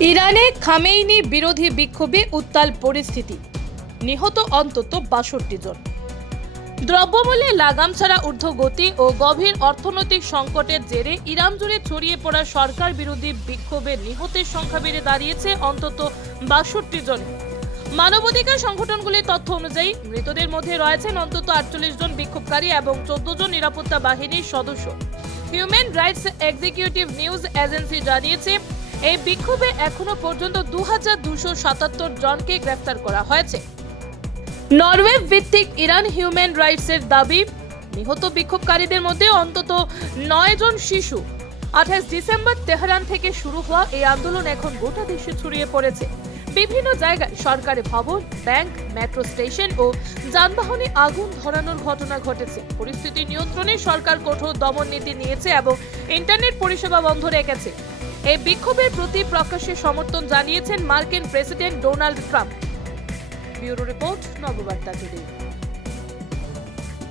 ইরানে খামেইনি বিরোধী বিক্ষোভে উত্তাল পরিস্থিতি। নিহত অন্তত বাষট্টি জন। দ্রব্যমূল্যে লাগাম ছাড়া ঊর্ধ্বগতি ও গভীর অর্থনৈতিক সংকটের জেরে ইরান জুড়ে ছড়িয়ে পড়া সরকার বিরোধী বিক্ষোভে নিহতের সংখ্যা বেড়ে দাঁড়িয়েছে অন্তত বাষট্টি জন। মানবাধিকার সংগঠনগুলির তথ্য অনুযায়ী মৃতদের মধ্যে রয়েছেন অন্তত আটচল্লিশ জন বিক্ষোভকারী এবং চোদ্দ জন নিরাপত্তা বাহিনীর সদস্য। Human rights executive news agency জানিয়েছে এই বিক্ষোভে এখনও পর্যন্ত দু হাজার দুশো সাতাত্তর জনকে গ্রেফতার করা হয়েছে। নরওয়ে ভিত্তিক ইরান হিউম্যান রাইটসের দাবি, নিহত বিক্ষোভকারীদের মধ্যে অন্তত নয় জন শিশু। আঠাশ ডিসেম্বর তেহরান থেকে শুরু হওয়া এই আন্দোলন এখন গোটা দেশে ছড়িয়ে পড়েছে। বিভিন্ন জায়গায় সরকারি ভবন, ব্যাংক, মেট্রো স্টেশন ও যানবাহনে আগুন ধরানোর ঘটনা ঘটেছে। পরিস্থিতি নিয়ন্ত্রণে সরকার কঠোর দমন নীতি নিয়েছে এবং ইন্টারনেট পরিষেবা বন্ধ রেখেছে। এই বিক্ষোভের প্রতি প্রকাশ্যে সমর্থন জানিয়েছেন মার্কিন president Donald Trump. Bureau report Nababarta today.